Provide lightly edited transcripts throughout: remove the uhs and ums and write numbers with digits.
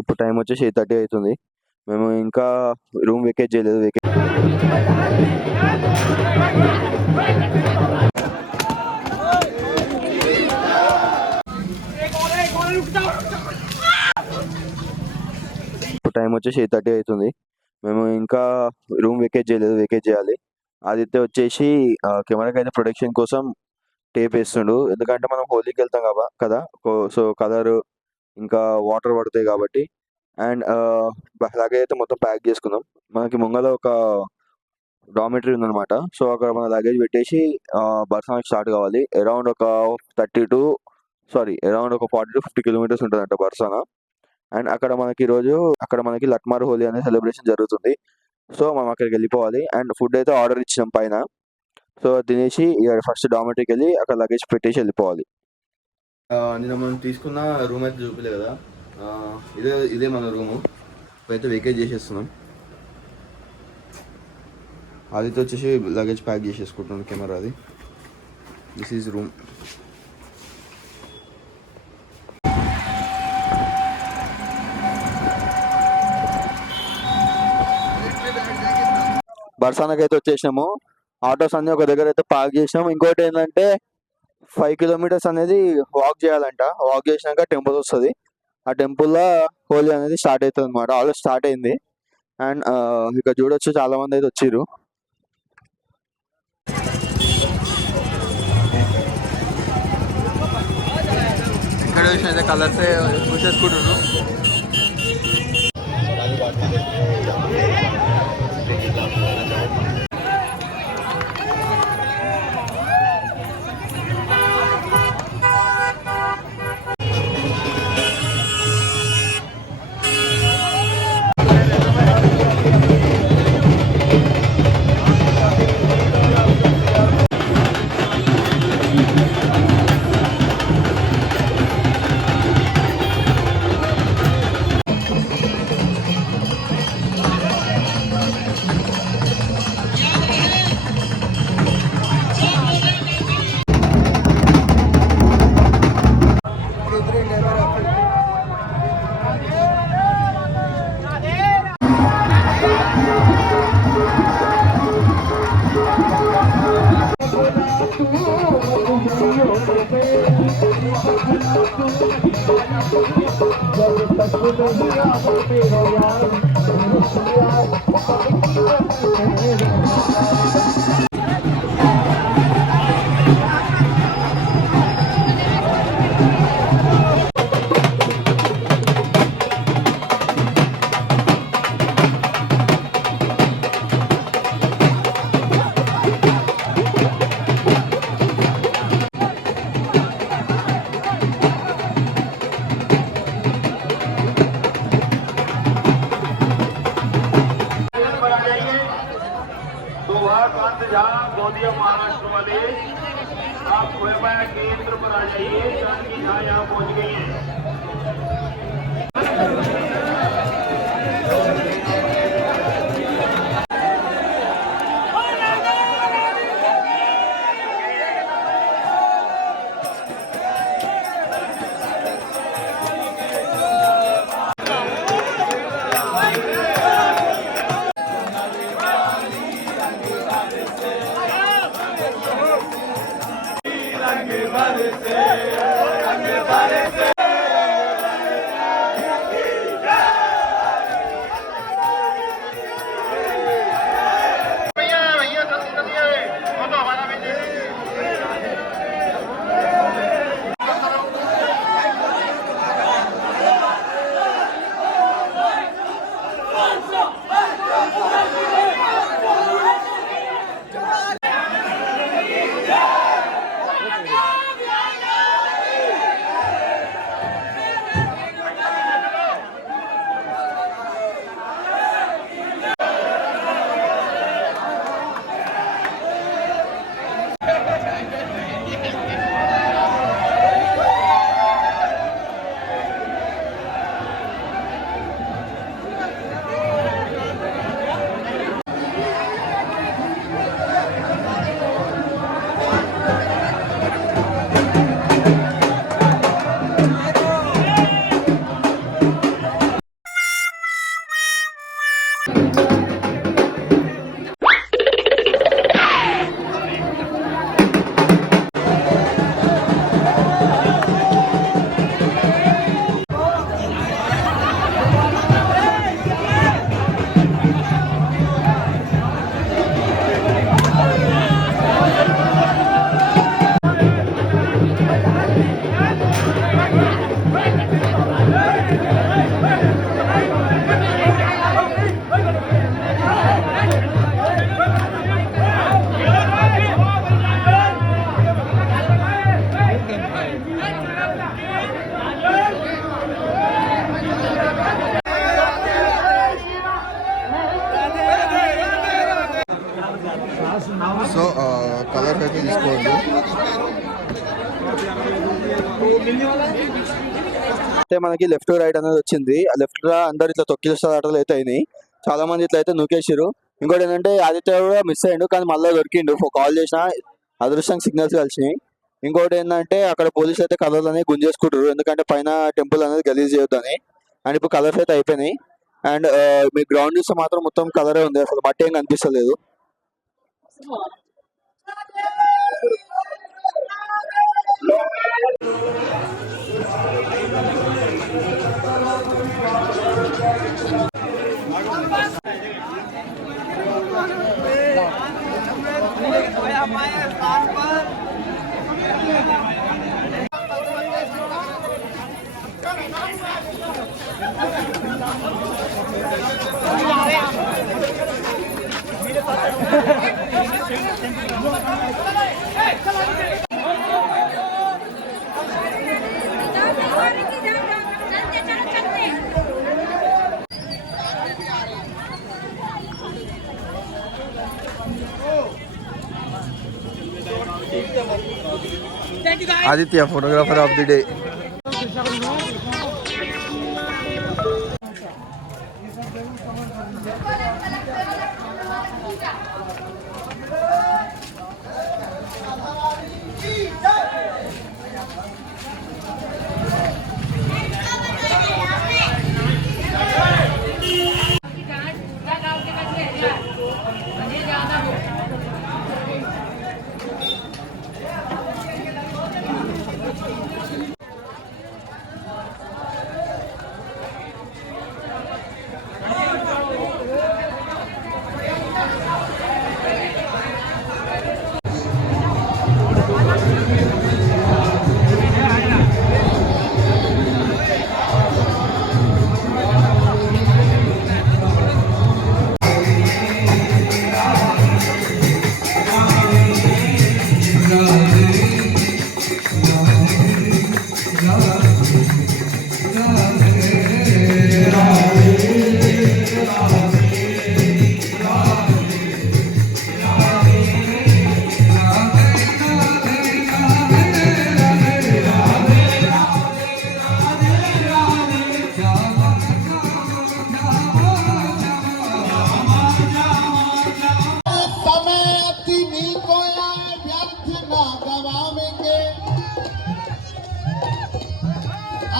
ఇప్పుడు టైం వచ్చేసి 8:30 అవుతుంది. మేము ఇంకా రూమ్ వెకేట్ చేయలేదు. ఇప్పుడు టైం వచ్చేసి 8:30 అవుతుంది. మేము ఇంకా రూమ్ వెకేట్ చేయలేదు, వెకేట్ చేయాలి. ఆదిత్య వచ్చేసి కెమెరాకి అయితే ప్రొటెక్షన్ కోసం టేప్ వేస్తుండు. ఎందుకంటే మనం హోలీకి వెళ్తాం కదా, సో కలర్ ఇంకా వాటర్ పడతాయి కాబట్టి. అండ్ లగేజ్ అయితే మొత్తం ప్యాక్ చేసుకుందాం. మనకి ముంగల ఒక డామిటరీ ఉందన్నమాట. సో అక్కడ మన లగేజ్ పెట్టేసి బర్సానాకి స్టార్ట్ కావాలి. అరౌండ్ ఒక 40 to 50 కిలోమీటర్స్ ఉంటుందంట బర్సానా. అండ్ అక్కడ మనకి లట్మార్ హోలీ అనే సెలబ్రేషన్ జరుగుతుంది. సో మనం అక్కడికి వెళ్ళిపోవాలి. అండ్ ఫుడ్ అయితే ఆర్డర్ ఇచ్చినాం పైన. సో తినేసి ఫస్ట్ డామిటరీకి వెళ్ళి అక్కడ లగేజ్ పెట్టేసి వెళ్ళిపోవాలి. నిన్న మనం తీసుకున్న రూమ్ అయితే చూపలే కదా, ఇదే మన రూము. అయితే వెకేట్ చేసేస్తున్నాం. ఆదితో వచ్చేసి లగేజ్ ప్యాక్ చేసేసుకుంటున్నాను కెమెరాది. This is room. బర్సానాకి అయితే వచ్చేసినాము. ఆటోస్ అన్ని ఒక దగ్గర అయితే పార్క్ చేసినాము. ఇంకోటి ఏంటంటే 5 కిలోమీటర్స్ అనేది వాక్ చేయాలంట. వాక్ చేసినాక టెంపుల్ వస్తుంది. ఆ టెంపుల్లో హోలీ అనేది స్టార్ట్ అవుతుంది అనమాట. ఆల్రెడీ స్టార్ట్ అయింది. అండ్ ఇక్కడ చూడొచ్చు చాలా మంది అయితే వచ్చిర్రు. ఇక్కడ అయితే కలర్స్ చూసేసుకుంటున్నారు. महाराष्ट्र वाले आप कृपया केंद्र पर आ जाइए। जानकी झा यहाँ पहुँच गई हैं। रंग बरसे తీసుకోవద్దు. అంటే మనకి లెఫ్ట్ రైట్ అనేది వచ్చింది. ఆ లెఫ్ట్ గా అందరు ఇట్లా తొక్కిస్తారు ఆటలు అయితే అయినాయి. చాలా మంది ఇట్లా అయితే నూకేసారు. ఇంకోటి ఏంటంటే ఆదిత్య కూడా మిస్ అయ్యిండు, కానీ మళ్ళీ దొరికిండు. కాల్ చేసిన అదృష్టం సిగ్నల్స్ కలిసినాయి. ఇంకోటి ఏంటంటే అక్కడ పోలీసులు అయితే కలర్లు అనేవి గుంజేసుకుంటారు, ఎందుకంటే పైన టెంపుల్ అనేది గలీజ్ చేయొద్దని. అండ్ ఇప్పుడు కలర్స్ అయితే అయిపోయినాయి. అండ్ మీ గ్రౌండ్ చూస్తే మాత్రం మొత్తం కలరే ఉంది, అసలు మట్టి ఏం కనిపిస్తలేదు. Aditya photographer of the day.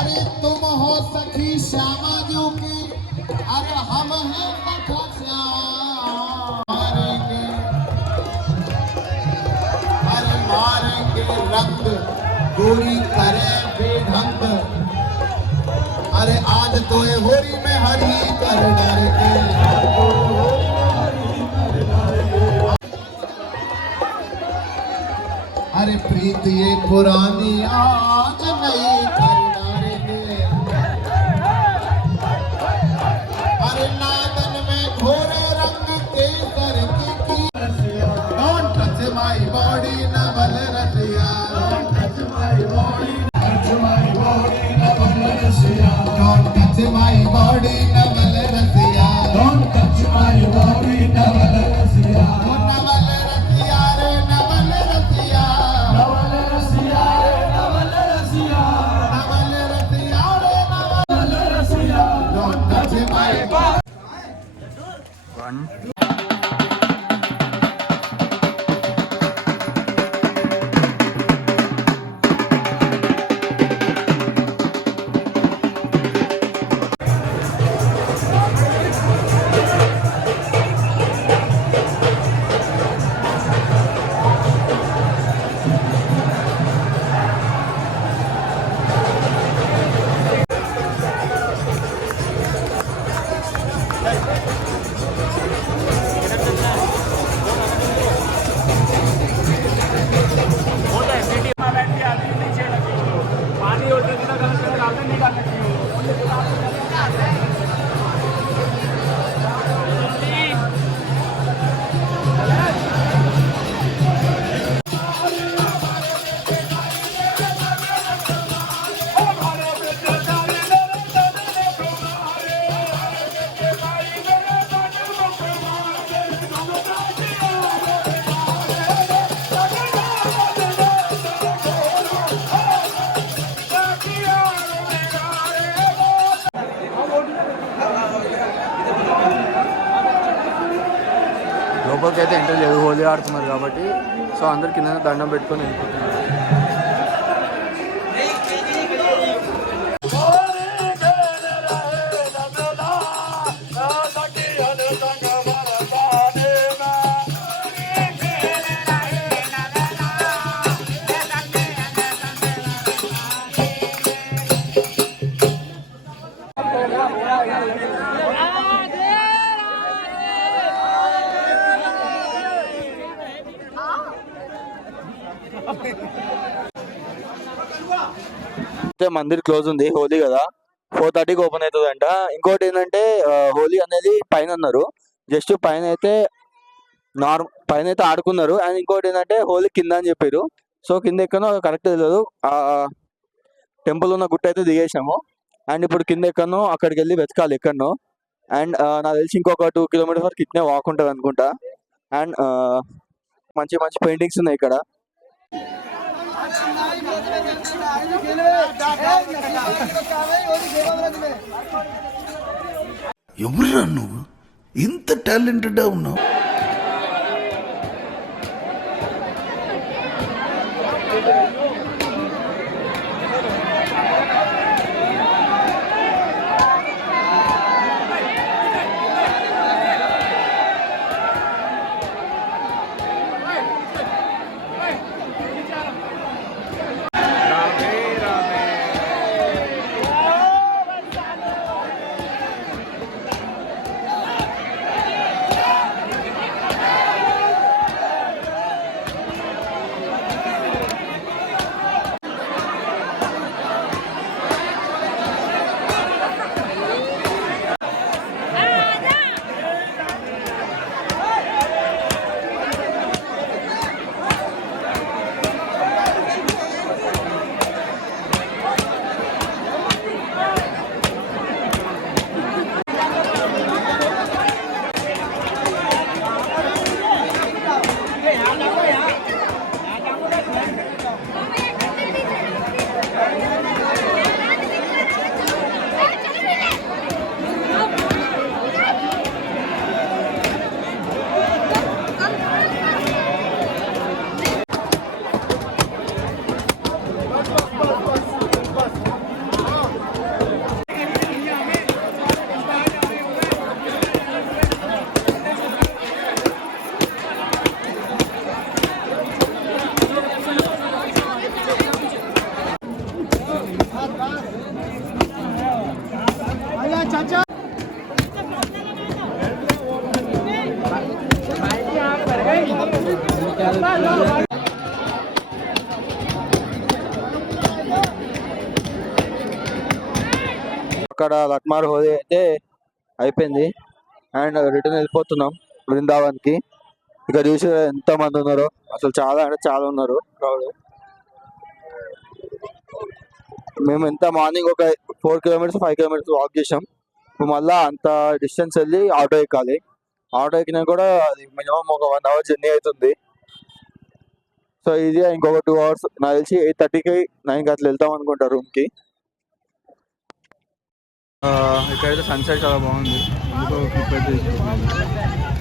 अरे तुम हो सखी श्यामा जी की, अरे हम हैं नखा मारेंगे, अरे मारेंगे रंग गोरी करे बेढंग, अरे आज तो ये होरी में हरी कर डर के। अरे प्रीत ये पुरानी आज नहीं कर डालेंगे, अरे नादन में घोरे रंग केसर की डोंट टच माय बॉडी नवल रसिया, डोंट टच माय बॉडी नवल रसिया, डोंट टच माय बॉडी नवल रसिया, डोंट टच माय बॉडी नवल रसिया, नवल रसिया रे नवल रसिया, नवल रसिया रे नवल रसिया, नवल रसिया रे नवल रसिया, डोंट टच माय बॉडी। లోపలికి అయితే ఎంటర్ లేదు, హోలీ ఆడుతున్నారు కాబట్టి. సో అందరు కింద దండం పెట్టుకొని వెళ్ళిపోతున్నారు. అయితే మందిర్ క్లోజ్ ఉంది, హోలీ కదా, 4:30కి ఓపెన్ అవుతుందంట. ఇంకోటి ఏంటంటే హోలీ అనేది పైన అన్నారు, జస్ట్ పైన అయితే పైన అయితే ఆడుకున్నారు. అండ్ ఇంకోటి ఏంటంటే హోలీ కింద అని చెప్పారు. సో కింద ఎక్కనో కరెక్ట్ తెలియదు. ఆ టెంపుల్ ఉన్న గుట్ట అయితే దిగేసాము. అండ్ ఇప్పుడు కింద ఎక్కడనో అక్కడికి వెళ్ళి వెతకాలి ఎక్కడనో. అండ్ నాకు తెలిసి ఇంకొక 2 కిలోమీటర్స్ వరకు ఇట్నే వాక్ ఉంటుంది అనుకుంటా. అండ్ మంచి మంచి పెయింటింగ్స్ ఉన్నాయి ఇక్కడ. ఎవరురా నువ్వు ఇంత టాలెంటెడ్ ఉన్నావు? అక్కడ లట్మార్ హోలీ అయితే అయిపోయింది. అండ్ రిటర్న్ వెళ్ళిపోతున్నాం బృందావన్కి. ఇక్కడ చూసి ఎంత మంది ఉన్నారో, అసలు చాలా అంటే చాలా ఉన్నారు క్రౌడ్. మేము ఎంత మార్నింగ్ ఒక 4 కిలోమీటర్స్ 5 కిలోమీటర్స్ వాక్ చేసాం. ఇప్పుడు మళ్ళీ అంత డిస్టెన్స్ వెళ్ళి ఆటో ఎక్కాలి. ఆటో ఎక్కినా కూడా అది మినిమం ఒక 1 అవర్ జర్నీ అవుతుంది. సో ఇది ఇంకొక 2 అవర్స్ నాకు తెలిసి 8:30కి 9కి అట్లా వెళ్తాం అనుకుంటా రూమ్కి. ఇక్కడైతే సన్సెట్ చాలా బాగుంది, అందుకో క్లిప్ అయితే తీసుకుంటున్నాను.